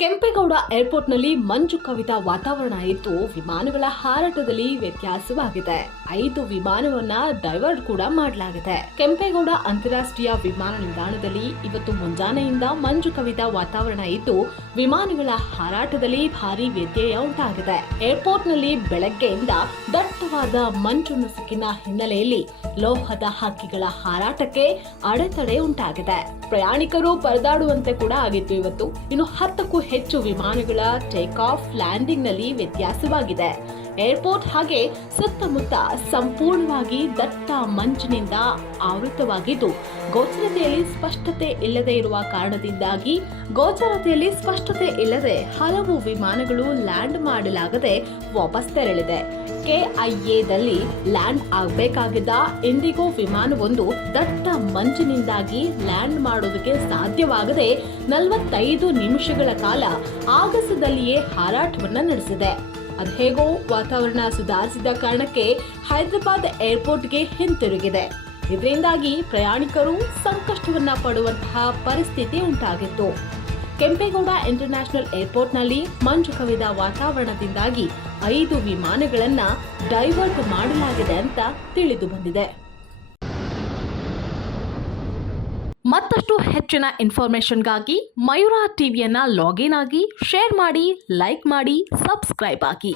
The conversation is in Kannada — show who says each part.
Speaker 1: ಕೆಂಪೇಗೌಡ ಏರ್ಪೋರ್ಟ್ನಲ್ಲಿ ಮಂಜು ಕವಿದ ವಾತಾವರಣ ಇದ್ದು, ವಿಮಾನಗಳ ಹಾರಾಟದಲ್ಲಿ ವ್ಯತ್ಯಾಸವಾಗಿದೆ. ಐದು ವಿಮಾನವನ್ನ ಡೈವರ್ಟ್ ಕೂಡ ಮಾಡಲಾಗಿದೆ. ಕೆಂಪೇಗೌಡ ಅಂತಾರಾಷ್ಟ್ರೀಯ ವಿಮಾನ ನಿಲ್ದಾಣದಲ್ಲಿ ಇವತ್ತು ಮುಂಜಾನೆಯಿಂದ ಮಂಜು ಕವಿದ ವಾತಾವರಣ ಇದ್ದು, ವಿಮಾನಗಳ ಹಾರಾಟದಲ್ಲಿ ಭಾರಿ ವ್ಯತ್ಯಯ ಉಂಟಾಗಿದೆ. ಏರ್ಪೋರ್ಟ್ನಲ್ಲಿ ಬೆಳಗ್ಗೆಯಿಂದ ದಟ್ಟವಾದ ಮಂಜು ನಸುಕಿನ ಹಿನ್ನೆಲೆಯಲ್ಲಿ ಲೋಹದ ಹಕ್ಕಿಗಳ ಹಾರಾಟಕ್ಕೆ ಅಡೆತಡೆ ಉಂಟಾಗಿದೆ. ಪ್ರಯಾಣಿಕರು ಪರದಾಡುವಂತೆ ಕೂಡ ಆಗಿತ್ತು ಇವತ್ತು. ಇನ್ನು ಹತ್ತಕ್ಕೂ ಹೆಚ್ಚು ವಿಮಾನಗಳ ಟೇಕ್ ಆಫ್ ಲ್ಯಾಂಡಿಂಗ್ನಲ್ಲಿ ವ್ಯತ್ಯಾಸವಾಗಿದೆ. ಏರ್ಪೋರ್ಟ್ ಹಾಗೆ ಸುತ್ತಮುತ್ತ ಸಂಪೂರ್ಣವಾಗಿ ದಟ್ಟ ಮಂಜಿನಿಂದ ಆವೃತವಾಗಿದ್ದು ಗೋಚರತೆಯಲ್ಲಿ ಸ್ಪಷ್ಟತೆ ಇಲ್ಲದೆ ಇರುವ ಕಾರಣದಿಂದಾಗಿ ಗೋಚರತೆಯಲ್ಲಿ ಸ್ಪಷ್ಟತೆ ಇಲ್ಲದೆ ಹಲವು ವಿಮಾನಗಳು ಲ್ಯಾಂಡ್ ಮಾಡಲಾಗದೆ ವಾಪಸ್ ತೆರಳಿದೆ. ಕೆಐಎದಲ್ಲಿ ಲ್ಯಾಂಡ್ ಆಗಬೇಕಾಗಿದ್ದ ಇಂಡಿಗೋ ವಿಮಾನವೊಂದು ದಟ್ಟ ಮಂಜಿನಿಂದಾಗಿ ಲ್ಯಾಂಡ್ ಮಾಡೋದಕ್ಕೆ ಸಾಧ್ಯವಾಗದೆ ನಲವತ್ತೈದು ನಿಮಿಷಗಳ ಕಾಲ ಆಗಸದಲ್ಲಿಯೇ ಹಾರಾಟವನ್ನ ನಡೆಸಿದೆ. ಅದು ಹೇಗೋ ವಾತಾವರಣ ಸುಧಾರಿಸಿದ ಕಾರಣಕ್ಕೆ ಹೈದರಾಬಾದ್ ಏರ್ಪೋರ್ಟ್ಗೆ ಹಿಂತಿರುಗಿದೆ. ಇದರಿಂದಾಗಿ ಪ್ರಯಾಣಿಕರು ಸಂಕಷ್ಟವನ್ನ ಪಡುವಂತಹ ಪರಿಸ್ಥಿತಿ ಉಂಟಾಗಿತ್ತು. ಕೆಂಪೇಗೌಡ ಇಂಟರ್ನ್ಯಾಷನಲ್ ಏರ್ಪೋರ್ಟ್ನಲ್ಲಿ ಮಂಜು ಕವಿದ ವಾತಾವರಣದಿಂದಾಗಿ ಐದು ವಿಮಾನಗಳನ್ನ ಡೈವರ್ಟ್ ಮಾಡಲಾಗಿದೆ ಅಂತ ತಿಳಿದು ಬಂದಿದೆ. ಮತ್ತಷ್ಟು ಹೆಚ್ಚಿನ ಇನ್ಫಾರ್ಮೇಷನ್ಗಾಗಿ ಮಯೂರ ಟಿವಿಯನ್ನ ಲಾಗಿನ್ ಆಗಿ ಶೇರ್ ಮಾಡಿ, ಲೈಕ್ ಮಾಡಿ, ಸಬ್ಸ್ಕ್ರೈಬ್ ಆಗಿ.